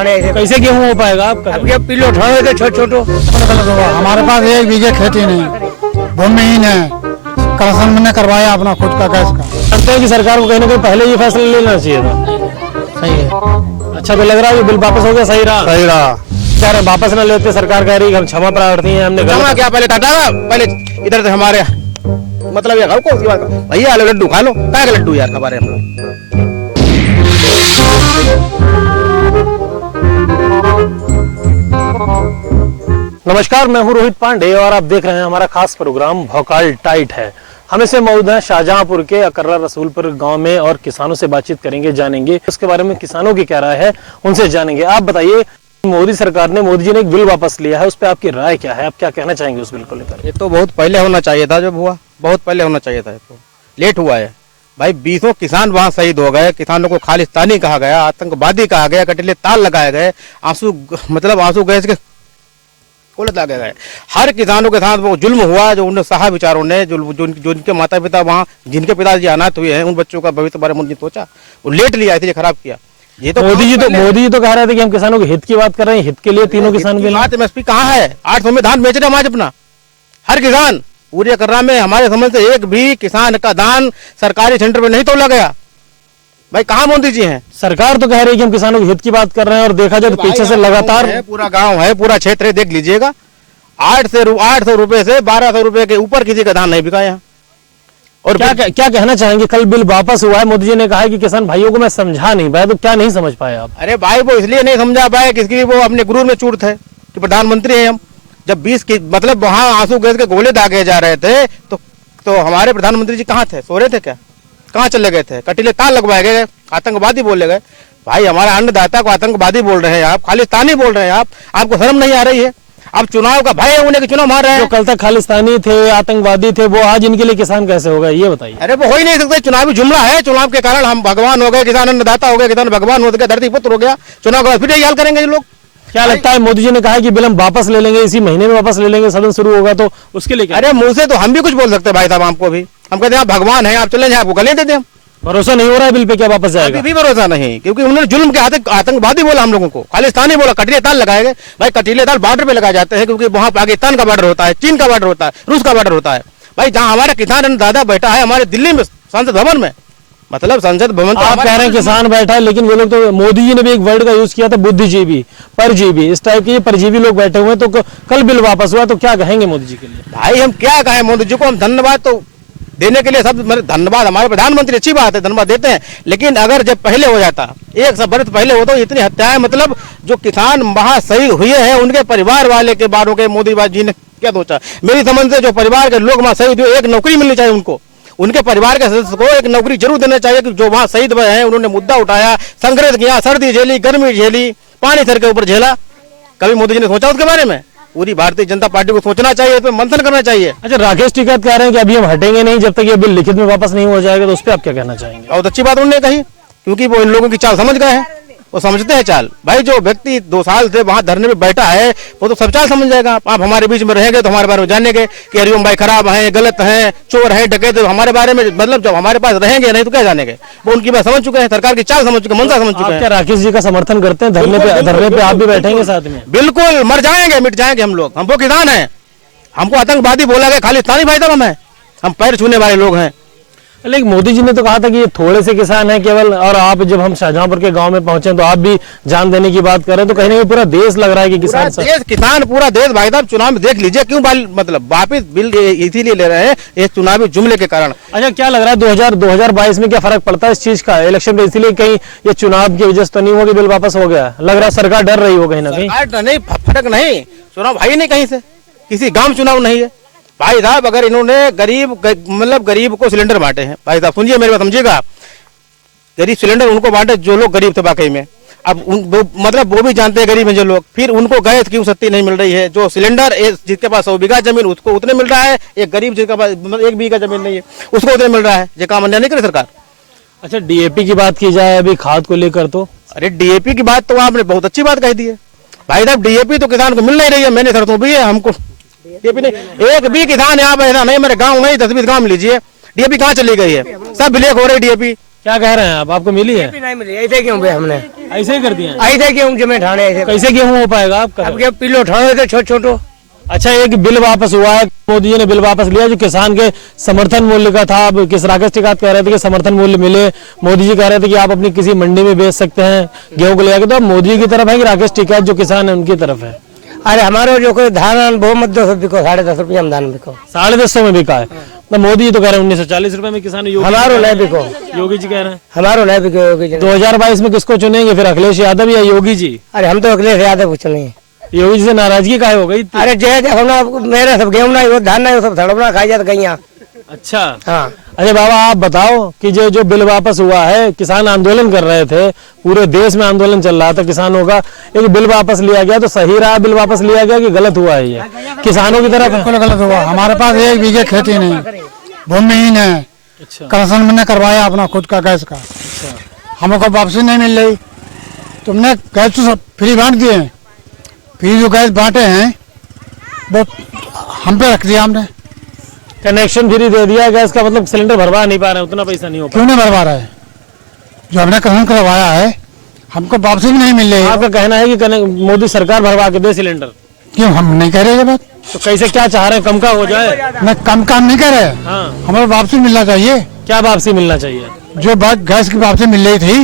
उठाने ऐसे कैसे गेहूं हो पाएगा आपका? अब ये पिल्लो उठाने थे छोटे छोटो। हमारे पास 1 बीघे खेती नहीं, भूमिहीन है। कलेक्शन मैंने करवाया अपना खुद का गैस का। लगता है कि सरकार को कहीं ना कहीं पहले ये फैसला लेना चाहिए था। सही है, अच्छा तो लग रहा है कि बिल वापस हो गया, सही रहा। सही रहा। कह रहे वापस ना लेते, सरकार कह रही है कि हम क्षमा प्रार्थी हैं, हमने जमा गलत। क्या पहले टाटा का, पहले इधर से हमारे मतलब ये खाओ उसके बाद भैया आलू लड्डू खा लो, क्या का लड्डू यार हमारे हम लोग। नमस्कार, मैं हूं रोहित पांडे और आप देख रहे हैं हमारा खास प्रोग्राम भौकाल टाइट है। हम इसे मौजूद हैं शाहजहांपुर के अकर्रा रसूलपुर गांव में और किसानों से बातचीत करेंगे, जानेंगे उसके बारे में, किसानों की क्या राय है उनसे जानेंगे। आप बताइए, मोदी सरकार ने, मोदी जी ने एक बिल वापस लिया है, उस पर आपकी राय क्या है? आप क्या कहना चाहेंगे उस बिल को लेकर? ये तो बहुत पहले होना चाहिए था, जब हुआ बहुत पहले होना चाहिए था, तो लेट हुआ है भाई। 20 किसान वहाँ शहीद हो गए, किसानों को खालिस्तानी कहा गया, आतंकवादी कहा गया, कटीले तार लगाए गए, आंसू गैस के कोले लगे गए। हर किसानों के साथ वो जुल्म हुआ, जो उन सहा विचारों ने, जो उनके माता पिता वहाँ, जिनके पिताजी अनाथ हुए हैं, उन बच्चों का भविष्य बारे में उन्होंने सोचा, वो लेट लिया, इसलिए खराब किया। ये तो मोदी जी तो कह रहे थे कि हम किसानों के हित की बात कर रहे हैं, हित के लिए तीनों किसान के लिए। एमएसपी कहाँ है? 800 में धान बेच रहे हैं आज अपना हर किसान। पूरे कर्रा में हमारे समझ से एक भी किसान का दान सरकारी सेंटर में नहीं तोला गया। भाई कहाँ मोदी जी हैं? सरकार तो कह रही है कि हम किसानों के हित की बात कर रहे हैं, और देखा जाए तो पीछे से लगातार पूरा गांव है, पूरा क्षेत्र है, देख लीजिएगा। 800 रुपए से 1200 रुपए के ऊपर किसी का धान नहीं बिका यहाँ। और क्या कहना चाहेंगे? कल बिल वापस हुआ है, मोदी जी ने कहा है कि किसान भाइयों को मैं समझा नहीं पाया, तो क्या नहीं समझ पाए आप? अरे भाई वो इसलिए नहीं समझा पाए क्योंकि वो अपने गुरूर में चूर थे कि प्रधानमंत्री हैं हम। जब 20 की मतलब वहाँ आंसू गैस के गोले दागे जा रहे थे, तो हमारे प्रधानमंत्री जी कहाँ थे? सो रहे थे क्या? कहाँ चले गए थे? कटीले तार लगवाए गए, आतंकवादी बोले गए। भाई हमारा अन्नदाता को आतंकवादी बोल रहे हैं आप, खालिस्तानी बोल रहे हैं आप, आपको शर्म नहीं आ रही है? अब चुनाव का भय है, उन्हें चुनाव मार रहे हैं। जो कल तक खालिस्तानी थे, आतंकवादी थे, वो आज इनके लिए किसान कैसे हो गए, ये बताइए। अरे वो हो ही नहीं सकते, चुनावी जुमला है। चुनाव के कारण हम भगवान हो गए, किसान अन्नदाता हो गए, किसान भगवान हो गया, धरती पुत्र हो गया। चुनाव का फिर यही हाल करेंगे ये लोग। क्या लगता है, मोदी जी ने कहा है कि बिल हम वापस ले लेंगे, इसी महीने में वापस ले लेंगे, सदन शुरू होगा तो उसके लिए? अरे मुंह से तो हम भी कुछ बोल सकते हैं भाई साहब, आपको भी हम कहते हैं आप भगवान हैं, आप चले जाए, आपको गले देते हैं। भरोसा नहीं हो रहा है बिल पे, क्या वापस जाएगा? अभी भी भरोसा नहीं, क्योंकि उन्होंने जुल्म के आतंकवादी बोला हम लोगों को, खालिस्तानी बोला, कटीले तार लगाए गए। भाई कटीले तार बॉर्डर पे लगाए जाते हैं, क्योंकि वहाँ पाकिस्तान का बॉर्डर होता है, चीन का बॉर्डर होता है, रूस का बॉर्डर होता है। भाई जहाँ हमारा किसान अन्नदाता बैठा है हमारे दिल्ली में संसद भवन में, मतलब संसद भवन तो आप कह रहे हैं किसान बैठा है, लेकिन वो लोग तो, मोदी जी ने भी एक वर्ड का यूज किया था, बुद्धिजीवी, परजीवी, इस टाइप के परजीवी लोग बैठे हुए हैं। तो कल बिल वापस हुआ तो क्या कहेंगे मोदी जी के लिए? भाई हम क्या कहें मोदी जी को? हम धन्यवाद तो देने के लिए सब धन्यवाद, हमारे प्रधानमंत्री, अच्छी बात है, धन्यवाद देते हैं। लेकिन अगर जब पहले हो जाता, 1 वर्ष पहले हो, तो इतनी हत्याएं, मतलब जो किसान वहां शहीद हुए हैं उनके परिवार वाले के बारों के मोदी जी ने क्या सोचा? मेरी समझ से जो परिवार के लोग वहां शहीद हुए, एक नौकरी मिलनी चाहिए उनको, उनके परिवार के सदस्य को एक नौकरी जरूर देना चाहिए। कि जो वहां शहीद हुए हैं उन्होंने मुद्दा उठाया, संघर्ष किया, सर्दी झेली, गर्मी झेली, पानी सर के ऊपर झेला। कभी मोदी जी ने सोचा उसके बारे में? पूरी भारतीय जनता पार्टी को सोचना चाहिए, इस पर मंथन करना चाहिए। अच्छा, राकेश टिकैत कह रहे हैं कि अभी हम हटेंगे नहीं जब तक ये बिल लिखित में वापस नहीं हो जाएगा, तो उस पर आप क्या कहना चाहेंगे? बहुत अच्छी बात उन्होंने कही, क्योंकि वो इन लोगों की चाल समझ गए हैं, वो समझते हैं चाल। भाई जो व्यक्ति 2 साल से वहां धरने में बैठा है वो तो सब चाल समझ जाएगा। आप हमारे बीच में रहेंगे तो हमारे बारे में जानेंगे कि हरिओम भाई खराब है, गलत है, चोर है, डकैत है, हमारे बारे में, मतलब जब हमारे पास रहेंगे नहीं तो क्या जानेंगे? वो उनकी बात समझ चुके हैं, सरकार की चाल समझ चुके हैं, मंशा समझ चुके हैं। क्या राकेश जी का समर्थन करते हैं? धरने पे आप भी बैठेंगे साथ में? बिल्कुल, मर जाएंगे, मिट जाएंगे हम लोग। हम वो किसान है, हमको आतंकवादी बोला गया, खालिस्तानी भाई साहब हम पैर छूने वाले लोग हैं। लेकिन मोदी जी ने तो कहा था कि ये थोड़े से किसान हैं केवल, और आप जब हम शाहजहांपुर के गांव में पहुंचे तो आप भी जान देने की बात कर रहे हैं, तो कहीं ना कहीं पूरा देश लग रहा है कि किसान किसान पूरा देश भाई साहब। चुनाव में देख लीजिए क्यों मतलब वापिस बिल इसीलिए ले रहे हैं, ये चुनावी जुमले के कारण। अच्छा, क्या लग रहा है 2022 में क्या फर्क पड़ता है इस चीज का, इलेक्शन में? इसीलिए कहीं ये चुनाव की वजह से तो नहीं हुआ कि बिल वापस हो गया? लग रहा है सरकार डर रही हो कहीं ना कहीं। नहीं, फर्क नहीं, चुनाव भाई नहीं कहीं से, किसी गांव चुनाव नहीं है भाई साहब। अगर इन्होंने गरीब को सिलेंडर बांटे हैं, भाई साहब सुनिए मेरी बात, समझिएगा, गरीब सिलेंडर उनको बांटे जो लोग गरीब थे वाकई में। अब वो भी जानते हैं गरीब हैं जो लोग, फिर उनको गैस क्यों सस्ती नहीं मिल रही है? जो सिलेंडर जिसके पास 100 बीघा जमीन उसको उतने मिल रहा है, एक गरीब जिसके पास 1 बीघा जमीन नहीं है उसको उतने मिल रहा है। ये काम अन्याय नहीं करे सरकार? अच्छा, डीएपी की बात की जाए अभी खाद को लेकर, तो अरे डीएपी की बात तो आपने बहुत अच्छी बात कह दी है भाई साहब। डीएपी तो किसान को मिल नहीं रही है, मैंने शर्तों भी है, हमको डीएपी नहीं। एक भी किसान यहाँ पे ऐसा नहीं, मेरे गांव में 10-20 गांव लीजिए, डीएपी कहाँ चली गई है? सब ब्लैक हो रही डीएपी। क्या कह रहे हैं आप, आपको मिली है? नहीं मिली, ऐसे क्यों बे हमने, ऐसे ही कर दिए हैं? ऐसे क्यों जमे ठाणे ऐसे कैसे गेहूं हो पाएगा आपका? अब के पिलो ठाणे थे छोटे छोटो। अच्छा, एक बिल वापस हुआ है, मोदी जी ने बिल वापस लिया जो किसान के समर्थन मूल्य का था। अब किस राकेश टिकैत कह रहे थे कि समर्थन मूल्य मिले, मोदी जी कह रहे थे कि आप अपनी किसी मंडी में बेच सकते हैं गेहूं को लेकर। तो अब मोदी जी की तरफ है कि राकेश टिकैत जो किसान है उनकी तरफ है? अरे हमारे जो कोई धान बहुत मत 10 बिको, 10.5 रुपया में धान बिको, 1050 में बिका है। तो मोदी जी तो कह रहे हैं 1940 रुपए में किसान। हमारो नहीं बिको, योगी जी कह रहे हैं हमारो नहीं बिको। योगी जी 2022 में किसको चुनेंगे फिर, अखिलेश यादव या योगी जी? अरे हम तो अखिलेश यादव कुछ नहीं। योगी जी से नाराजगी काहे हो गई? अरे जय देखो ना, मेरे सब गेहूं ना वो धान ना सब सड़पना खाई जात गईया। अच्छा हाँ अरे बाबा, आप बताओ कि जो बिल वापस हुआ है, किसान आंदोलन कर रहे थे, पूरे देश में आंदोलन चल रहा था किसानों का, एक बिल वापस लिया गया, तो सही रहा बिल वापस लिया गया कि गलत हुआ है? ये किसानों की तरफ है? बिल्कुल गलत हुआ। हमारे पास 1 बीघे खेती नहीं, भूमिहीन है। अच्छा कनेक्शन मैंने करवाया अपना खुद का गैस का, हमको वापसी नहीं मिल रही। तुमने गैस तो सब फ्री बांट दिए, फ्री जो गैस बांटे हैं वो हम पे रख दिया हमने। कनेक्शन फ्री दे दिया गैस का, मतलब सिलेंडर भरवा नहीं पा रहे, उतना पैसा नहीं हो पा क्यों नहीं भरवा रहे? जो हमने कनेक्शन करवाया है हमको वापसी भी नहीं मिल रही रहा। है। आपका कहना है कि मोदी सरकार भरवा के दे सिलेंडर, क्यों हम नहीं कह रहे ये बात? तो कैसे क्या चाह रहे हैं, कम का हो जाए? मैं कम काम नहीं कह रहे, हाँ, हमें वापसी मिलना चाहिए। क्या वापसी मिलना चाहिए? जो बात गैस की वापसी मिल रही थी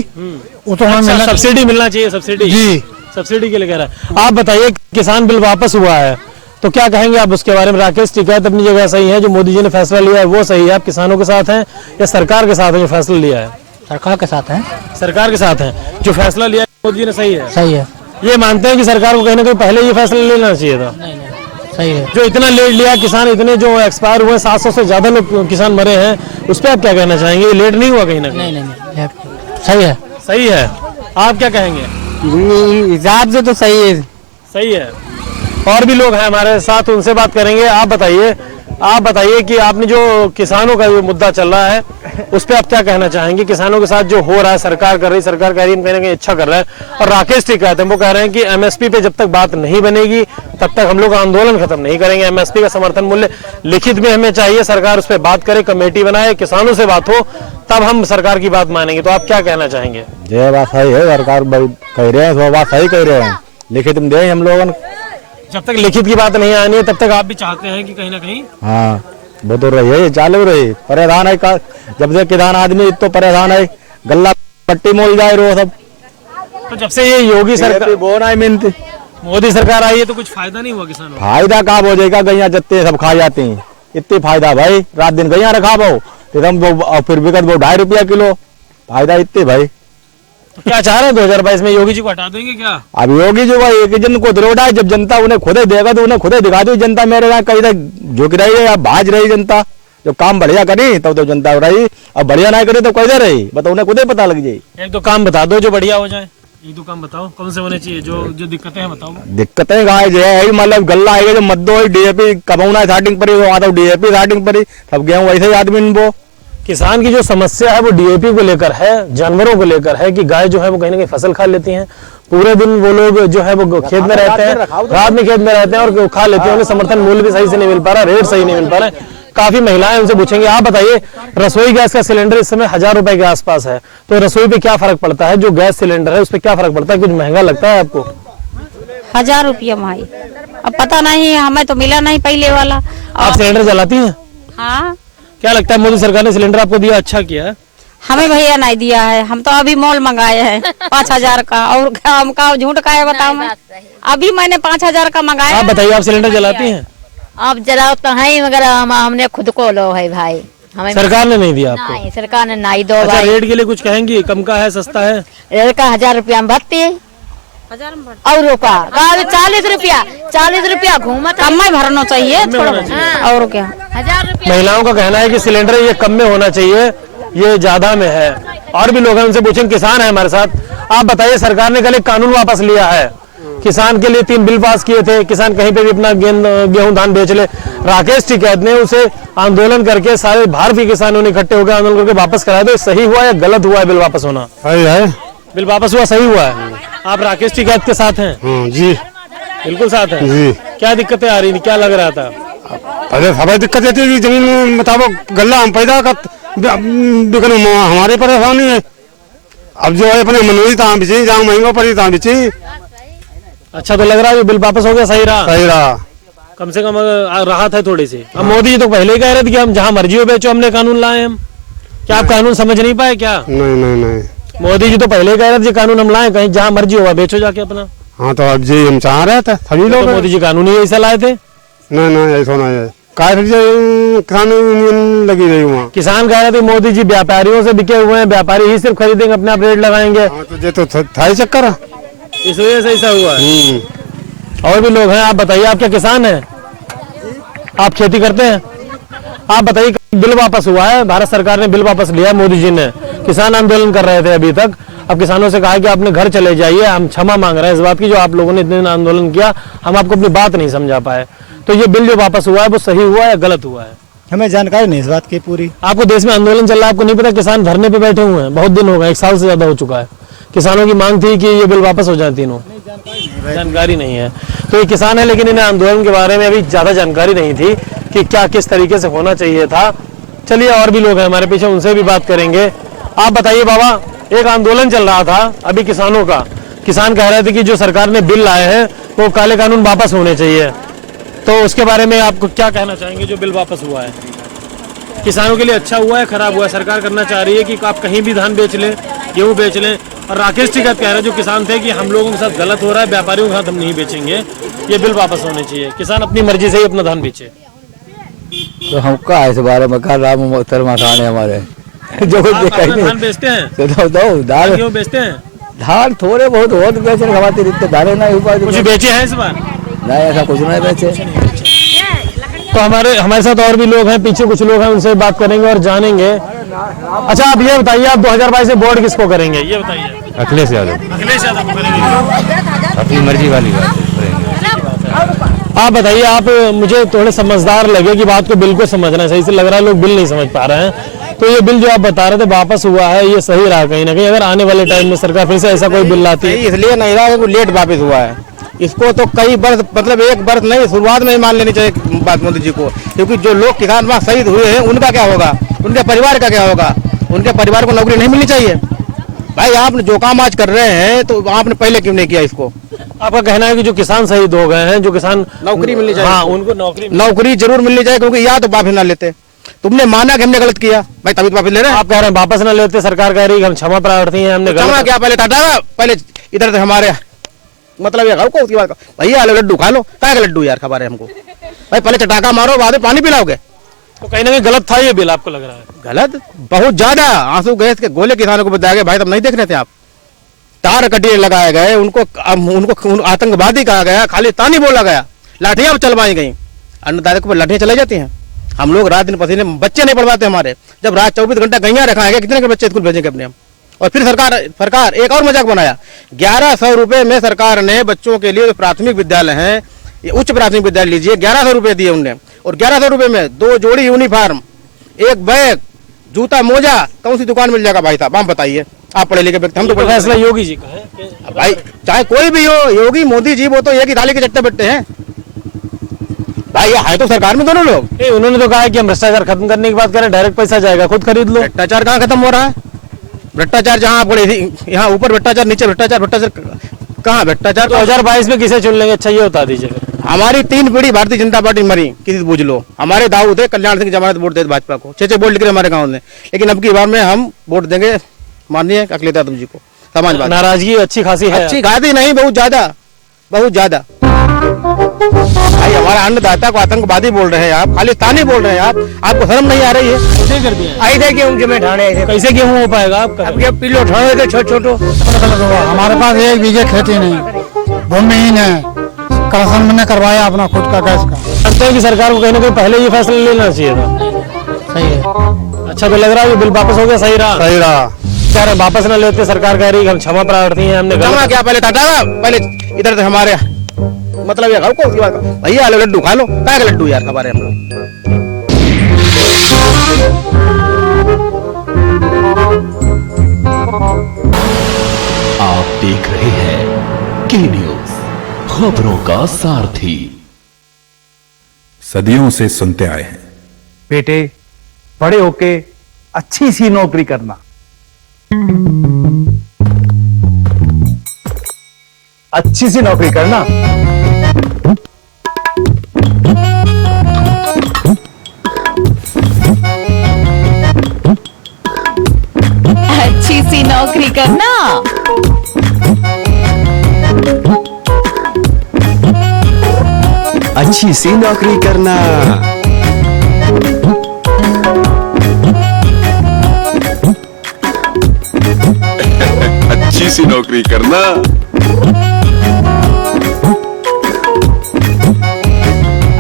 वो तो हमें अच्छा, मिलना सब्सिडी मिलना चाहिए, सब्सिडी जी। सब्सिडी के लिए कह रहा है। आप बताइए, किसान बिल वापस हुआ है तो क्या कहेंगे आप उसके बारे में? राकेश टिकैत अपनी जगह सही है, जो मोदी जी ने फैसला लिया है वो सही है, आप किसानों के साथ हैं या सरकार के साथ है जो फैसला लिया है? सरकार के साथ है। सरकार के साथ हैं, जो फैसला लिया है मोदी जी ने सही है? सही है, ये मानते हैं कि सरकार को कहीं ना कहीं पहले ये फैसला लेना चाहिए था? सही है। जो इतना लेट लिया, किसान इतने जो एक्सपायर हुए, 700 से ज्यादा लोग किसान मरे हैं, उस पर आप क्या कहना चाहेंगे? ये लेट नहीं हुआ कहीं ना कहीं? नहीं, सही है। सही है। आप क्या कहेंगे? हिसाब से तो सही है। सही है। और भी लोग हैं हमारे साथ, उनसे बात करेंगे। आप बताइए कि आपने जो किसानों का जो मुद्दा चल रहा है उस पर आप क्या कहना चाहेंगे? किसानों के साथ जो हो रहा है, सरकार कर रही, सरकार कह रही है कहीं ना कहीं अच्छा कर रहा है, और राकेश टिकैत वो कह रहे हैं कि एमएसपी पे जब तक बात नहीं बनेगी तब तक हम लोग आंदोलन खत्म नहीं करेंगे। एमएसपी का समर्थन मूल्य लिखित में हमें चाहिए, सरकार उस पर बात करे, कमेटी बनाए, किसानों से बात हो, तब हम सरकार की बात मानेंगे। तो आप क्या कहना चाहेंगे? ये बात सही है, सरकार कह रहे हैं, वो बात सही कह रहे हैं, लिखित में दे हम लोगों। जब तक लिखित की बात नहीं आनी है तब तक आप भी चाहते हैं कि कहीं ना कहीं? हाँ वो तो रही है, चालू रही, परेशान है जब से किसान आदमी तो परेशान है, गल्ला पट्टी मोल जाए रो सब। तो जब से ये योगी सरकार, वो नहीं मिलती, मोदी सरकार आई है तो कुछ फायदा नहीं हुआ किसानों को? फायदा कहाँ हो जाएगा, गैया जत्ते सब खा जाती हैं, इतनी फायदा भाई, रात दिन गैया रखा भाव फिर बिकट वो 2.5 रुपया किलो, फायदा इतने भाई। तो क्या चाह रहे हैं 2022 में योगी जी को हटा देंगे क्या? अब योगी जो भाई एक जन को रोड है, जब जनता उन्हें खुद ही देगा तो उन्हें खुद ही दिखा दी जनता। मेरे यहाँ कहीं तक झुक रही है या भाज रही जनता, जो काम बढ़िया करी तब तो जनता रही, अब बढ़िया नहीं करी तो कैसे रही, बताओ, उन्हें खुद ही पता लग जाये। एक दो काम बता दो जो बढ़िया हो जाए, एक दो काम बताओ कौन से होने चाहिए, जो दिक्कतें हैं बताओ। दिक्कतें गाय जो है मतलब गल्ला आएगा जो मद्दो डीएपी कमाना स्टार्टिंग पर ही आता, डीएपी स्टार्टिंग पर ही सब गेहूं वैसे ही आदमी वो। किसान की जो समस्या है वो डीएपी को लेकर है, जानवरों को लेकर है कि गाय जो है वो कहीं ना कहीं फसल खा लेती हैं, पूरे दिन वो लोग जो है वो खेत में रहते हैं, रात में खेत में रहते हैं और खा लेते हैं, उन्हें समर्थन मूल्य भी सही से नहीं मिल पा रहा, रेट सही नहीं मिल पा रहा है। काफी महिलाएं उनसे पूछेंगे। आप बताइए, रसोई गैस का सिलेंडर इस समय 1000 रुपए के आसपास है, तो रसोई पे क्या फर्क पड़ता है? जो गैस सिलेंडर है उस पर क्या फर्क पड़ता है? कुछ महंगा लगता है आपको? 1000 रुपया भाई, अब पता नहीं, हमें तो मिला नहीं पहले वाला। आप सिलेंडर जलाती हैं? हाँ। क्या लगता है मोदी सरकार ने सिलेंडर आपको दिया, अच्छा किया है? हमें भैया नहीं दिया है, हम तो अभी मॉल मंगाए हैं 5000 का, और हमका झूठ का है बताओ, मैं अभी मैंने 5000 का मंगाया। आप बताइए, आप सिलेंडर जलाती हैं? अब जलाओ तो है, मगर हमने खुद को लो है भाई, हमें सरकार ने नहीं दिया आपको? नहीं, सरकार ने नहीं दो अच्छा, भाई। रेट के लिए कुछ कहेंगे? कम का है, सस्ता है? रेट का 1000 रुपया में भरती है, और रुपया 40 रुपया घूमत कम में भरना चाहिए थोड़ा, और क्या। 1000 रुपया। महिलाओं का कहना है कि सिलेंडर ये कम में होना चाहिए, ये ज्यादा में है। और भी लोग हैं, उनसे पूछेंगे। किसान है हमारे साथ। आप बताइए, सरकार ने कल एक कानून वापस लिया है, किसान के लिए 3 बिल पास किए थे, किसान कहीं पे भी अपना गेहूं धान बेच ले। राकेश टिकैत ने उसे आंदोलन करके सारे भारतीय किसानों ने इकट्ठे होकर आंदोलन करके वापस कराया। तो सही हुआ या गलत हुआ है बिल वापस होना? सही है। बिल वापस हुआ, सही हुआ है। आप राकेश टिकैत के साथ हैं? जी बिल्कुल साथ हैं। जी। क्या दिक्कतें आ रही थी, क्या लग रहा था? पहले हमें दिक्कत थी, जमीन मुताबिक गल्ला हम पैदा बिकन हमारे परेशानी है। अब जो है अपने मनोई तां बिची जहाँ महंगा पड़ी तां बिची। अच्छा, तो लग रहा है ये बिल वापस हो गया, सही रहा? सही रहा, कम से कम राहत है थोड़ी सी। अब मोदी जी तो पहले ही कह रहे थे कि हम जहाँ मर्जी हो बेचो, हमने कानून लाए हम। क्या आप कानून समझ नहीं पाए क्या? नहीं नहीं नहीं, मोदी जी तो पहले ही कह रहे थे कानून हम लाए, कहीं जहाँ मर्जी होगा बेचो जाके अपना। हाँ तो अब जी हम चाह रहे थे सभी लोग। तो मोदी जी कानून ही ऐसा लाए थे? नहीं नहीं ऐसा नहीं है, किसान यूनियन लगी रही वहाँ। किसान कह रहे थे मोदी जी व्यापारियों से बिके हुए हैं, व्यापारी ही सिर्फ खरीदेंगे, अपने आप रेट लगाएंगे। हाँ तो ये तो था ही चक्कर। इस वजह से ऐसा हुआ है। और भी लोग हैं, आप बताइए, आप क्या किसान हैं? आप खेती करते हैं? आप बताइए, बिल वापस हुआ है, भारत सरकार ने बिल वापस लिया, मोदी जी ने। किसान आंदोलन कर रहे थे अभी तक, अब किसानों से कहा कि आपने घर चले जाइए, हम क्षमा मांग रहे हैं इस बात की जो आप लोगों ने इतने दिन आंदोलन किया, हम आपको अपनी बात नहीं समझा पाए। तो ये बिल जो वापस हुआ है वो सही हुआ है या गलत हुआ है? हमें जानकारी नहीं इस बात की पूरी। आपको देश में आंदोलन चल रहा है, आपको नहीं पता किसान धरने पे बैठे हुए हैं, बहुत दिन हो गए, 1 साल से ज्यादा हो चुका है। किसानों की मांग थी कि ये बिल वापस हो जाए तीनों। जानकारी नहीं है। तो ये किसान है, लेकिन इन्हें आंदोलन के बारे में अभी ज्यादा जानकारी नहीं थी कि क्या किस तरीके से होना चाहिए था। चलिए, और भी लोग हैं हमारे पीछे, उनसे भी बात करेंगे। आप बताइए बाबा, एक आंदोलन चल रहा था अभी किसानों का, किसान कह रहे थे कि जो सरकार ने बिल लाए हैं वो काले कानून वापस होने चाहिए, तो उसके बारे में आपको क्या कहना चाहेंगे? जो बिल वापस हुआ है किसानों के लिए अच्छा हुआ है, खराब हुआ है? सरकार करना चाह रही है कि आप कहीं भी धान बेच लें, गेहूं बेच लें, और राकेश टिकैत कह रहे हैं जो किसान थे कि हम लोगों के साथ गलत हो रहा है, व्यापारियों के साथ हम नहीं बेचेंगे, ये बिल वापस होने चाहिए, किसान अपनी मर्जी से ही अपना धान बेचे। तो हम का इस बारे में कर रहा मोहतरमा खान है हमारे जो धान बेचते हैं? तो दाल गेहूं बेचते हैं? धान थोड़े बहुत हो तो बेचे, खवाते इतने दाले नहीं हो पाए। कुछ बेचे हैं इस बार? नहीं, ऐसा कुछ नहीं बेचे। तो हमारे साथ और भी लोग हैं, पीछे कुछ लोग हैं, उनसे बात करेंगे और जानेंगे। अच्छा, आप ये बताइए, आप 2022 में वोट किसको करेंगे, ये बताइए? अखिलेश यादव। अखिलेश यादव को करेंगे? अपनी मर्जी वाली बात आप बताइए, आप मुझे थोड़े समझदार लगे कि बात को बिल को समझना सही से लग रहा है, लोग बिल नहीं समझ पा रहे हैं। तो ये बिल जो आप बता रहे थे वापस हुआ है, ये सही रहा कहीं ना कहीं? अगर आने वाले टाइम में सरकार फिर से ऐसा कोई बिल लाती है? इसलिए नहीं रहा कि लेट वापस हुआ है, इसको तो कई वर्ष, मतलब 1 वर्ष नहीं, शुरुआत में ही मान लेनी चाहिए बात मोदी जी को, क्योंकि जो लोग किसान वहाँ शहीद हुए हैं उनका क्या होगा, उनके परिवार का क्या होगा? उनके परिवार को नौकरी नहीं मिलनी चाहिए? भाई आपने जो काम आज कर रहे हैं तो आपने पहले क्यों नहीं किया इसको? आपका कहना है कि जो किसान शहीद हो गए हैं, जो किसान नौकरी मिलनी चाहिए। हाँ, उनको नौकरी जरूर मिलनी चाहिए, क्योंकि या तो वापस ना लेते, तुमने माना कि हमने गलत किया, भाई तभी तो वापस ले रहे हैं। आप कह रहे हैं वापस ना लेते, सरकार कह रही है हम क्षमा प्रार्थी हैं, हमने क्षमा क्या, पहले टाटा, पहले इधर से हमारे मतलब ये खाओ, उसकी बात भैया लड्डू खा लो, क्या लड्डू यार खा रहे हमको, भाई पहले चटाका मारो, बाद में पानी पिलाओगे। तो कहीं ना कहीं गलत था ये बिल, आपको लग रहा है? गलत, बहुत ज्यादा। आंसू गैस के गोले किसानों को बताया गया, भाई तब नहीं देख रहे थे आप? तार कटिए लगाए गए, उनको आतंकवादी कहा गया, खाली तानी बोला गया, लाठियां चलवाई गई, अन्नदाता के ऊपर लाठियां चलाई जाती हैं। हम लोग रात दिन पसीने, बच्चे नहीं पढ़वाते हमारे, जब रात 24 घंटा गैया रखा है, कितने के बच्चे स्कूल भेजेंगे अपने हम? और फिर सरकार एक और मजाक बनाया, 1100 रुपए में सरकार ने बच्चों के लिए प्राथमिक विद्यालय है, उच्च प्राथमिक विद्यालय लीजिए, 1100 रुपए दिए उनने, और 1100 रुपए में 2 जोड़ी यूनिफॉर्म, 1 बैग, जूता, मोजा, कौन सी दुकान मिल जाएगा भाई साहब? आप बताइए, आप पढ़े लिखे व्यक्ति, हम तो फैसला योगी जी का है भाई, चाहे कोई भी हो, योगी मोदी जी, वो तो एक ही थाली के चट्टे बट्टे हैं भाई, ये है तो सरकार में दोनों लोग। उन्होंने तो कहा है कि हम भ्रष्टाचार खत्म करने की बात करें, डायरेक्ट पैसा जाएगा, खुद खरीद लो। भ्रष्टाचार कहाँ खत्म हो रहा है? भ्रष्टाचार जहाँ आप यहाँ ऊपर भ्रष्टाचार, नीचे भ्रष्टाचार कहाँ भ्रष्टाचार? 2022 में किसे चुन लेंगे? अच्छा ये बता दीजिए। हमारी 3 पीढ़ी भारतीय जनता पार्टी मरी, किसी से पूछ लो। हमारे दाऊ थे कल्याण सिंह जमानत वोट दे भाजपा को, 6 वोट निकले हमारे गाँव में, लेकिन अब की बार में हम वोट देंगे माननीय अखिलेश यादव जी को। समाजवादी नाराजगी अच्छी खासी है? अच्छी खासी नहीं, बहुत ज्यादा, बहुत ज्यादा। भाई हमारा अन्नदाता को आतंकवादी बोल रहे हैं आप, खालिस्तानी बोल रहे हैं आप, आपको शर्म नहीं आ रही है? कैसे कर दिया? आई थे गेहूं में ठाणे, कैसे गेहूं हो पाएगा आपका? अब ये पिलो ठाणे थे छोटो। हमारे पास 1 बीघे खेती नहीं, भूमिहीन है, कलेक्शन मैंने करवाया अपना खुद का गैस का। लगता है कि सरकार को कहीं ना कहीं पहले ये फैसला लेना चाहिए था। सही है। अच्छा, तो लग रहा है ये बिल वापस हो गया, सही रहा? सही रहा। कह रहे वापस ना लेते, सरकार कह रही है हम क्षमा प्रार्थी हैं, हमने क्षमा क्या, पहले टाटा, पहले इधर से हमारे मतलब ये खाओ, उसकी बात भैया लड्डू खा लो, क्या लड्डू यार खा रहे हम लोग। आप देख रहे हैं के न्यूज, खबरों का सारथी। सदियों से सुनते आए हैं, बेटे बड़े होके अच्छी सी नौकरी करना। अच्छी सी नौकरी करना। अच्छी सी नौकरी करना। अच्छी सी नौकरी करना। अच्छी सी नौकरी करना।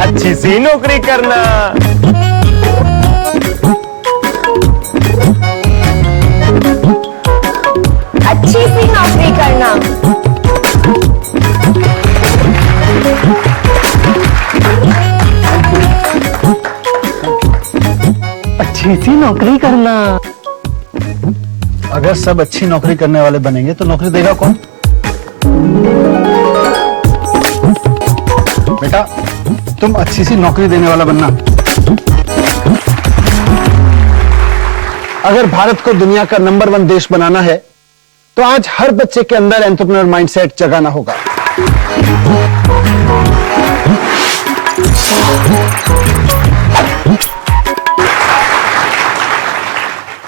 अच्छी सी नौकरी करना। अच्छी सी नौकरी करना। अच्छी सी नौकरी करना। अगर सब अच्छी नौकरी करने वाले बनेंगे तो नौकरी देगा कौन? बेटा, तुम अच्छी सी नौकरी देने वाला बनना। अगर भारत को दुनिया का नंबर 1 देश बनाना है तो आज हर बच्चे के अंदर एंटरप्रेन्योर माइंडसेट जगाना होगा।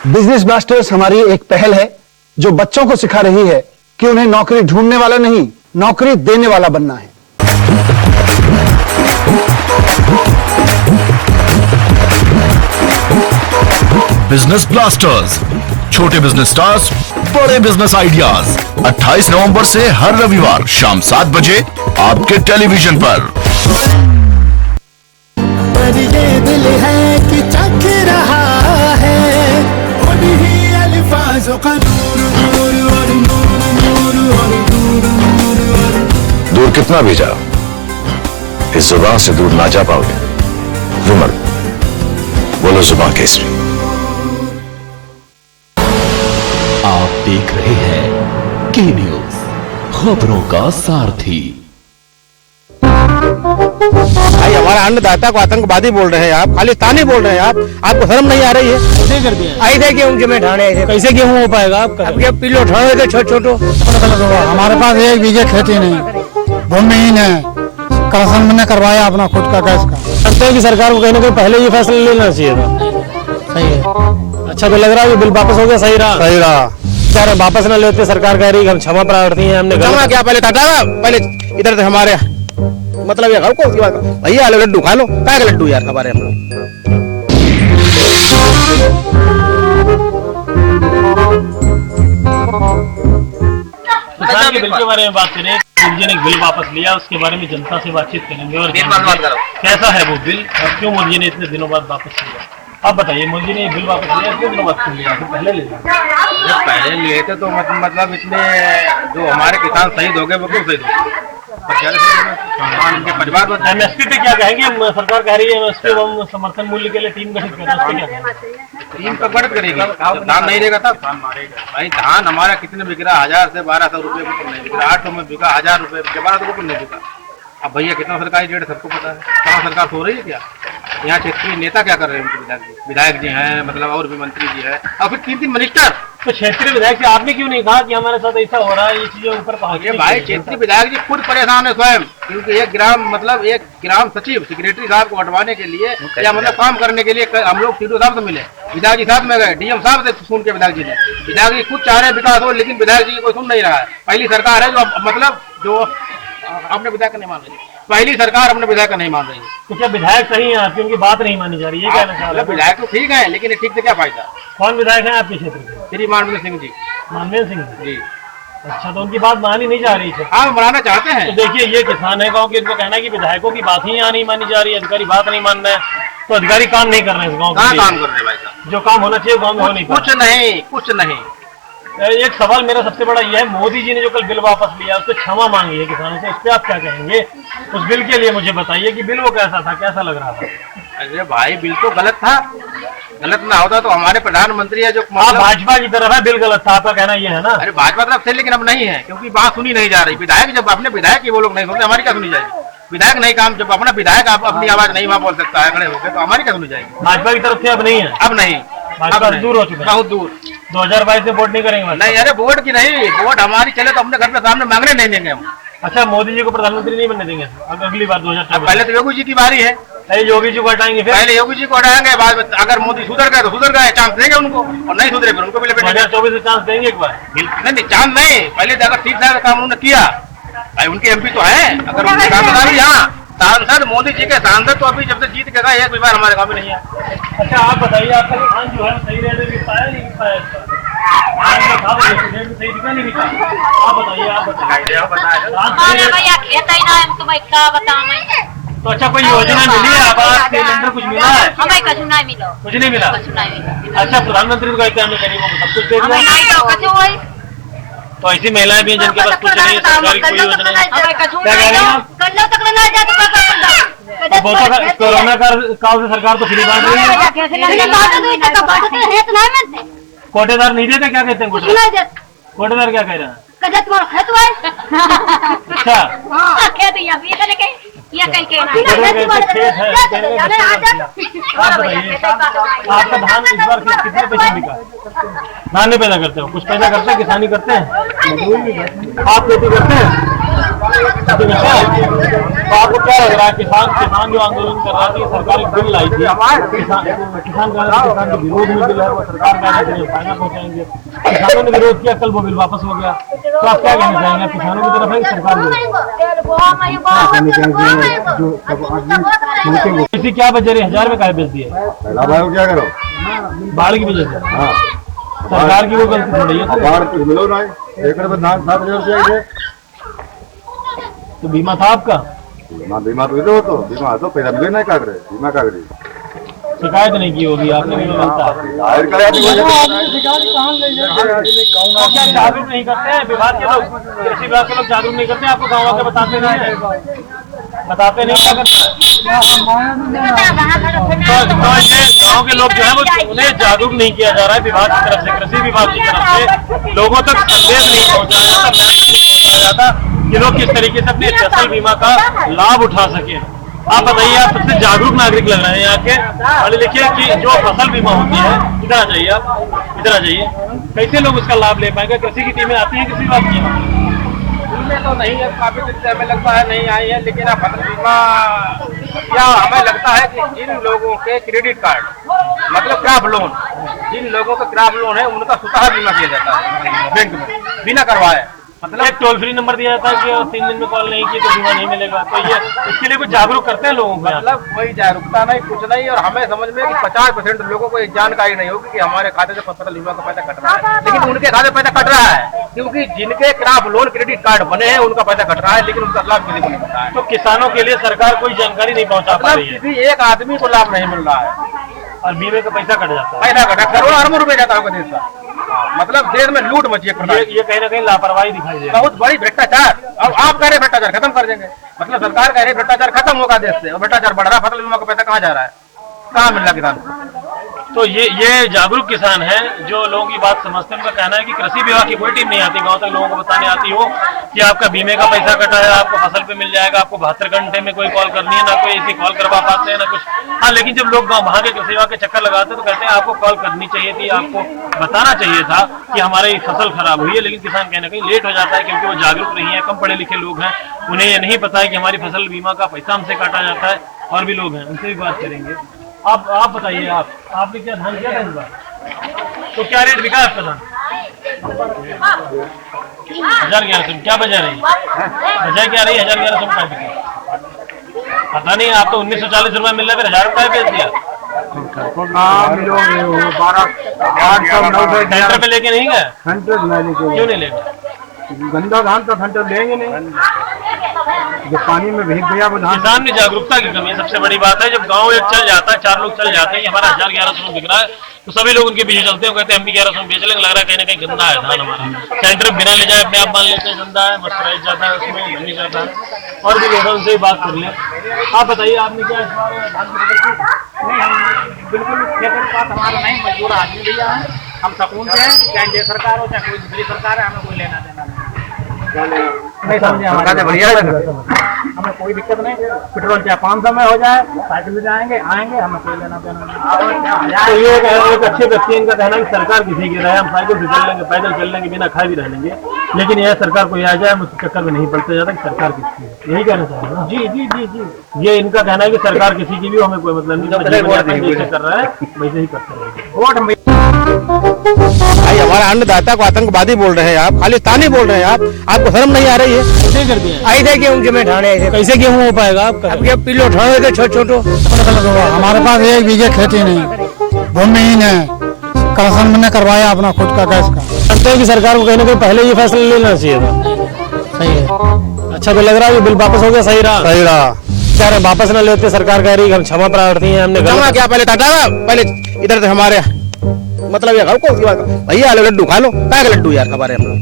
बिजनेस ब्लास्टर्स हमारी एक पहल है जो बच्चों को सिखा रही है कि उन्हें नौकरी ढूंढने वाला नहीं, नौकरी देने वाला बनना है। बिजनेस ब्लास्टर्स, छोटे बिजनेस स्टार्स, बड़े बिजनेस आइडियाज। 28 नवंबर से हर रविवार शाम 7 बजे आपके टेलीविजन पर। ये दिल है कि चख रहा है उन्हीं अल्फाजों का नूर नूर और नूर नूर और नूर नूर और दूर कितना भी जाओ, इस जुबान से दूर ना जा पाओगे। विमल, बोलो जुबान केसरी। आप देख रहे हैं के न्यूज, खबरों का सारथी। भाई हमारा अन्नदाता को आतंकवादी बोल रहे हैं आप, खालिस्तानी बोल रहे हैं आप, आपको शर्म नहीं आ रही है? कैसे कर दिया? आई थे गेहूं के में ठाणे कैसे गेहूं हो पाएगा आपका? अब क्या पिलो ठाणे के छोटे छोटो। हमारे पास 1 बीघे खेती नहीं, भूमिहीन है। करसन ने करवाया अपना खुद का गैस का। लगता है कि सरकार को कहीं ना कहीं पहले ये फैसला लेना चाहिए था। सही है। अच्छा तो लग रहा है कि बिल वापस हो गया, सही रहा। सही रहा। यार वापस ना लेते, सरकार कह रही है हम क्षमा प्रार्थी हैं, हमने क्षमा क्या, पहले टाटा, पहले इधर से हमारे मतलब ये को उसकी बात भैया लड्डू खा लो, क्या लड्डू यार हमारे हम लोग। किसान के बिल के बारे में बात करें। मोदी जी ने एक बिल वापस लिया, उसके बारे में जनता से बातचीत करेंगे और कैसा है वो बिल और क्यों मोदी जी ने इतने दिनों बाद वापस लिया। आप बताइए, मोदी जी ने ये बिल वापस लिया, कितने दिनों बाद क्यों लिया? पहले ले लिया? जब पहले लिए थे तो मतलब इतने जो हमारे किसान शहीद हो गए वो क्यों शहीद हो गए? उनके परिवार में एमएसपी पे क्या कहेंगे? सरकार कह रही है एमएसपी एवं समर्थन मूल्य के लिए टीम गठित करना, उस पर क्या कहेंगे? टीम तो गठित करेगी। जब धान नहीं रहेगा तब भाई धान हमारा कितने बिक रहा, 1000 से 1200 रुपए को नहीं बिक रहा, 800 में बिका, 1000 रुपए 1200 को नहीं बिका। अब भैया कितना सरकारी रेट सबको पता है, कहाँ सरकार सो रही है क्या? यहाँ क्षेत्रीय नेता क्या कर रहे हैं? उनके विधायक जी हैं, मतलब और भी मंत्री जी हैं, और फिर 3 मिनिस्टर। तो क्षेत्रीय विधायक से आपने क्यों नहीं कहा कि हमारे साथ ऐसा हो रहा है, ये चीजें ऊपर पहुंचे? भाई क्षेत्रीय विधायक जी खुद परेशान है स्वयं, क्योंकि एक ग्राम सचिव सेक्रेटरी साहब को हटवाने के लिए या मतलब काम करने के लिए हम लोग सीडीओ साहब से मिले, विधायक जी साहब में गए, डीएम साहब से सुन के विधायक जी ने, विधायक जी खुद चाह रहे विकास हो, लेकिन विधायक जी कोई सुन नहीं रहा है। पहली सरकार है जो मतलब जो अपने विधायक का नहीं मान रही, पहली सरकार अपने विधायक का नहीं मान रही है। तो क्या विधायक सही है आपकी, उनकी बात नहीं मानी जा रही है? कहना चाह रहे हैं विधायक तो ठीक है, लेकिन ठीक से क्या फायदा? कौन विधायक है आपके क्षेत्र के? श्री मानवेंद्र सिंह जी। मानवेंद्र सिंह जी। अच्छा, तो उनकी बात मानी नहीं जा रही है? हाँ, मनाना चाहते हैं। तो देखिए, ये किसान है गाँव के, इनको कहना है कि विधायकों की बात ही यहाँ नहीं मानी जा रही है, अधिकारी बात नहीं मान रहे हैं, तो अधिकारी काम नहीं कर रहे हैं इस गाँव कहाँ में। काम कर रहे हैं भाई साहब? जो काम होना चाहिए गाँव में हो नहीं पा रहा। कुछ नहीं। एक सवाल मेरा सबसे बड़ा यह है, मोदी जी ने जो कल बिल वापस लिया, उससे क्षमा मांगी है किसानों से, उस पर आप क्या कहेंगे? उस बिल के लिए मुझे बताइए कि बिल वो कैसा था, कैसा लग रहा था? अरे भाई बिल तो गलत था, गलत ना होता तो हमारे प्रधानमंत्री है जो आप भाजपा की तरफ है, बिल गलत था, आपका कहना ये है ना? अरे भाजपा तरफ से, लेकिन अब नहीं है, क्योंकि बात सुनी नहीं जा रही। विधायक जब अपने विधायक की वो लोग नहीं सुनते, हमारी क्या सुनी जाएगी? विधायक नहीं काम, जब अपना विधायक आप अपनी आवाज नहीं वहाँ बोल सकता है खड़े होकर, तो हमारी क्या सुनी जाएगी? भाजपा की तरफ से अब नहीं है? अब नहीं। भाजपा से दूर हो चुके हैं, बहुत दूर। 2022 में वोट नहीं करेंगे? नहीं, अरे वोट की नहीं, वोट हमारी चले तो अपने घर पे सामने मांगने नहीं देंगे हम। अच्छा, मोदी जी को प्रधानमंत्री नहीं बनने देंगे अगली बार 2024? पहले तो योगी जी की बारी है, पहले योगी जी को हटाएंगे, फिर पहले योगी जी को हटाएंगे, बाद में अगर मोदी सुधर गए तो सुधर गए, चांस देंगे उनको, और नहीं सुधरे फिर उनको भी लपेटेंगे। 2024 में चांस देंगे एक बार? नहीं, चांस नहीं, पहले अगर ठीक ठाक काम उन्होंने किया, भाई उनके एमपी तो है, अगर उनके काम यहाँ सांसद मोदी जी के सांसद तो अभी जब से जीत के गए एक भी बार हमारे गाँव में नहीं है। अच्छा, आप बताइए, आपका धान जो है सही रेट में बिकता है नहीं बिकता है? सही बिका नहीं बिका? आप बताइए, आप बताइए। तो अच्छा, कोई योजना मिली है? आवास सिलेंडर कुछ मिला है? हमें कुछ नहीं मिला, कुछ नहीं मिला। अच्छा, प्रधानमंत्री तो कहते हैं हमने गरीबों को सब कुछ दे दिया, तो ऐसी महिलाएं भी हैं जिनके पास कुछ नहीं है, सरकारी कोई योजना नहीं। क्या कह रही हैं आप? कोरोना काल से सरकार तो फ्री बांट रही है। कोटेदार नहीं देते? क्या कहते हैं कोटेदार? क्या कह रहे हैं? अच्छा, आपका धान इस बार कितने पैसे बिका? धान नहीं पैदा करते हो, कुछ पैदा करते हैं, किसानी करते हैं, आप खेती करते हैं? तो आपको क्या लग रहा है, किसान जो आंदोलन कर रहा था, सरकार एक बिल लाई थी, किसान के विरोध में बिल है, वो सरकार फायदा पहुंचाएंगे, किसानों ने विरोध किया, कल वो बिल वापस हो गया, तो आप क्या कहना चाहेंगे? किसानों की तरफ है सरकार इसी क्या वजह रही? 1000 में क्या बेच दिए? क्या करो, बाढ़ की वजह से? सरकार की वो गलती थोड़ी है, बाढ़ कुछ मिलो ना, एकड़ में धान 7,000 तो बीमा था आपका? बीमा तो बीमा तो पैसा मिले नहीं, काट रहे बीमा काट रही, शिकायत नहीं की होगी आपने? जागरूक नहीं करते हैं विभाग के लोग, कृषि विभाग के लोग जागरूक नहीं करते? आपको गाँव के बताते नहीं है? बताते नहीं क्या करता है? तो ये गाँव के लोग जो है वो उन्हें जागरूक नहीं किया जा रहा है विभाग की तरफ से, कृषि विभाग की तरफ से लोगों तक संदेश नहीं पहुँचाया जाता कि लोग किस तरीके से अपने फसल बीमा का लाभ उठा सके। आप बताइए, आप सबसे जागरूक नागरिक लग रहे हैं यहाँ के, पढ़े लिखिए, कि जो फसल बीमा होती है, इधर आ जाइए आप, इधर आ जाइए, कैसे लोग उसका लाभ ले पाएंगे? कृषि की टीमें आती हैं किसी बात की? टीमें तो नहीं है, काफी दिन से हमें लगता है नहीं आई है, लेकिन अब फसल बीमा या हमें लगता है कि जिन लोगों के क्रेडिट कार्ड मतलब क्रॉप लोन, जिन लोगों का क्रॉप लोन है उनका स्वतः बीमा किया जाता है बैंक में बिना करवाए। मतलब एक टोल फ्री नंबर दिया जाता है कि 3 दिन में कॉल नहीं की तो बीमा नहीं मिलेगा, तो ये इसके लिए कुछ जागरूक करते हैं लोगों को? मतलब कोई जागरूकता नहीं, कुछ नहीं, और हमें समझ में कि 50% लोगों को जानकारी नहीं होगी कि हमारे खाते से फसल बीमा का पैसा कट रहा है, लेकिन उनके खाते पैसा कट रहा है, क्योंकि जिनके क्रॉप लोन क्रेडिट कार्ड बने हैं उनका पैसा कट रहा है, लेकिन उनका लाभ किसी को नहीं मिलता है। तो किसानों के लिए सरकार कोई जानकारी नहीं पहुँचा पा रही है? किसी एक आदमी को लाभ नहीं मिल रहा है और बीमे का पैसा कट जाता है? पैसा कटा, करोड़ों अरबों रुपए जाता होगा देश का, मतलब देश में लूट मची है। ये कहीं ना कहीं लापरवाही दिखाई दे, बहुत बड़ी भ्रष्टाचार। अब आप कह रहे भ्रष्टाचार खत्म कर देंगे, मतलब सरकार कह रही भ्रष्टाचार खत्म होगा देश से, और भ्रष्टाचार बढ़ रहा है, फसल बीमा का पैसा कहाँ जा रहा है, कहाँ मिल रहा है किसान को? तो ये जागरूक किसान हैं जो लोगों की बात समझते हैं। उनका कहना है कि कृषि विभाग की कोई टीम नहीं आती गांव तक लोगों को बताने आती हो कि आपका बीमे का पैसा कटा है, आपको फसल पे मिल जाएगा, आपको 72 घंटे में कोई कॉल करनी है, ना कोई ऐसी कॉल करवा पाते हैं ना कुछ। हाँ, लेकिन जब लोग वहाँ के कृषि विभाग के चक्कर लगाते हैं तो कहते हैं आपको कॉल करनी चाहिए थी, आपको बताना चाहिए था कि हमारी फसल खराब हुई है, लेकिन किसान कहीं ना कहीं लेट हो जाता है क्योंकि वो जागरूक नहीं है, कम पढ़े लिखे लोग हैं, उन्हें ये नहीं पता है कि हमारी फसल बीमा का पैसा हमसे काटा जाता है। और भी लोग हैं, उनसे भी बात करेंगे। आप बताइए, आपने क्या धान किया था इस बार? तो क्या रेट बिका आपका धान? 1100। क्या बजा रही है? क्या रही 1100 का बिका? पता नहीं, आप तो 1940 रुपए मिल रहा है, फिर 1000 रुपए बेच दिया। सेंटर पे लेके नहीं गए? क्यों नहीं लेगा? गंदा धान तो सेंटर लेंगे नहीं, जो पानी में भीग गया वो धान। किसान में जागरूकता की कमी सबसे बड़ी बात है। जब गांव एक चल जाता है, 4 लोग चल जाते हैं, हमारा 1100 में बिक रहा है, तो सभी लोग उनके पीछे चलते हैं, कहते हैं हम भी 1100 में बेच लेंगे, लग रहा है कहीं ना कहीं गंदा है धान हमारा। सेंटर बिना ले जाए अपने आप मान लेते हैं गंदा है, मस्टराइज जाता है, उसमें नहीं जाता है। और भी लोग हैं, उनसे ही बात कर ले। आप बताइए, आपने क्या इस बार धान की बिल्कुल खेती का हमारा नहीं, मजदूर आदमी भैया है, हम सकून से हैं, चाहे ये सरकार हो चाहे कोई दूसरी सरकार है, हमें कोई लेना देना नहीं। नहीं समझे, हमारा बढ़िया हमें कोई दिक्कत नहीं, पेट्रोल चाहे 500 में हो जाए, साइकिल से जाएंगे आएंगे, हमें कोई लेना देना नहीं। तो ये एक अच्छे व्यक्ति इनका कहना है कि सरकार किसी की रहे, हम साइकिल से चल लेंगे, पैदल चल लेंगे, बिना खाए भी रह लेंगे, लेकिन यह सरकार कोई आ जाए हम उस चक्कर में नहीं पड़ते जाता कि सरकार किसकी है, यही कहना चाहिए ना। जी जी जी जी, ये इनका कहना है कि सरकार किसी की भी हमें कोई मतलब नहीं, जैसे कर रहा है वैसे ही करते रहेंगे। भाई हमारा अन्नदाता को आतंकवादी बोल रहे हैं आप, खालिस्तानी बोल रहे हैं आप, आपको शर्म नहीं आ रही है? कैसे कर दिया? ऐसे गेहूँ के में ठाणे ऐसे कैसे गेहूँ हो पाएगा आपका? अब ये पिलो ठाणे थे छोटे छोटे। हमारे पास 1 बीघे खेती नहीं, भूमिहीन है। करसन मैंने करवाया अपना खुद का गैस का। लगता है कि सरकार को कहीं ना कहीं पहले ये फैसला लेना चाहिए था। सही है, अच्छा तो लग रहा है ये बिल वापस हो गया, सही रहा। सही रहा। क्या रहे, वापस ना लेते, सरकार कह रही है हम क्षमा प्रार्थी हैं, हमने क्षमा क्या, पहले टाटा पहले इधर से हमारे मतलब ये खाओ भैया लड्डू खा लो, क्या का लड्डू यार हमारे हम लोग।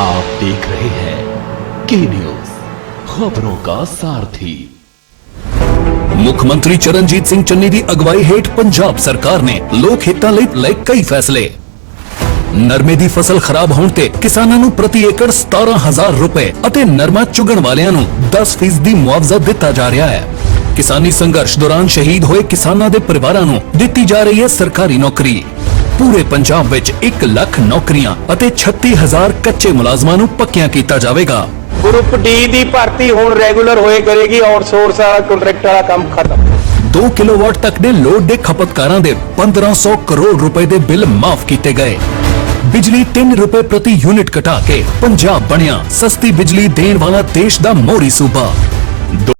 आप देख रहे हैं के न्यूज, खबरों का सारथी। ਮੁੱਖ ਮੰਤਰੀ ਚਰਨਜੀਤ ਸਿੰਘ ਚੰਨੀ ਦੀ ਅਗਵਾਈ ਹੇਠ ਪੰਜਾਬ ਸਰਕਾਰ ਨੇ ਲੋਕ ਹਿੱਤਾਂ ਲਈ ਲਏ ਕਈ ਫੈਸਲੇ। ਨਰਮੇ ਦੀ ਫਸਲ ਖਰਾਬ ਹੋਣ ਤੇ ਕਿਸਾਨਾਂ ਨੂੰ ਪ੍ਰਤੀ ਏਕੜ 17,000 ਰੁਪਏ ਅਤੇ ਨਰਮਾ ਚੁਗਣ ਵਾਲਿਆਂ ਨੂੰ 10% ਦੀ ਮੁਆਵਜ਼ਾ ਦਿੱਤਾ ਜਾ ਰਿਹਾ ਹੈ। ਕਿਸਾਨੀ ਸੰਘਰਸ਼ ਦੌਰਾਨ ਸ਼ਹੀਦ ਹੋਏ ਕਿਸਾਨਾਂ ਦੇ ਪਰਿਵਾਰਾਂ ਨੂੰ ਦਿੱਤੀ ਜਾ ਰਹੀ ਹੈ ਸਰਕਾਰੀ ਨੌਕਰੀ। ਪੂਰੇ ਪੰਜਾਬ ਵਿੱਚ 1 ਲੱਖ ਨੌਕਰੀਆਂ ਅਤੇ 36,000 ਕੱਚੇ ਮੁਲਾਜ਼ਮਾਂ ਨੂੰ ਪੱਕਿਆਂ ਕੀਤਾ ਜਾਵੇਗਾ। ग्रुप डी दी भर्ती हुण रेगुलर होए करेगी, आउटसोर्स वाला कॉन्ट्रैक्ट वाला काम खत्म। 2 किलोवाट तक ਦੇ ਲੋਡ ਦੇ ਖਪਤਕਾਰਾਂ ਦੇ 1500 ਕਰੋੜ ਰੁਪਏ ਦੇ ਬਿੱਲ ਮਾਫ ਕੀਤੇ ਗਏ। ਬਿਜਲੀ 3 ਰੁਪਏ ਪ੍ਰਤੀ ਯੂਨਿਟ ਘਟਾ ਕੇ ਪੰਜਾਬ ਬਣਿਆ ਸਸਤੀ ਬਿਜਲੀ ਦੇਣ ਵਾਲਾ ਦੇਸ਼ ਦਾ ਮੋਹਰੀ ਸੂਬਾ।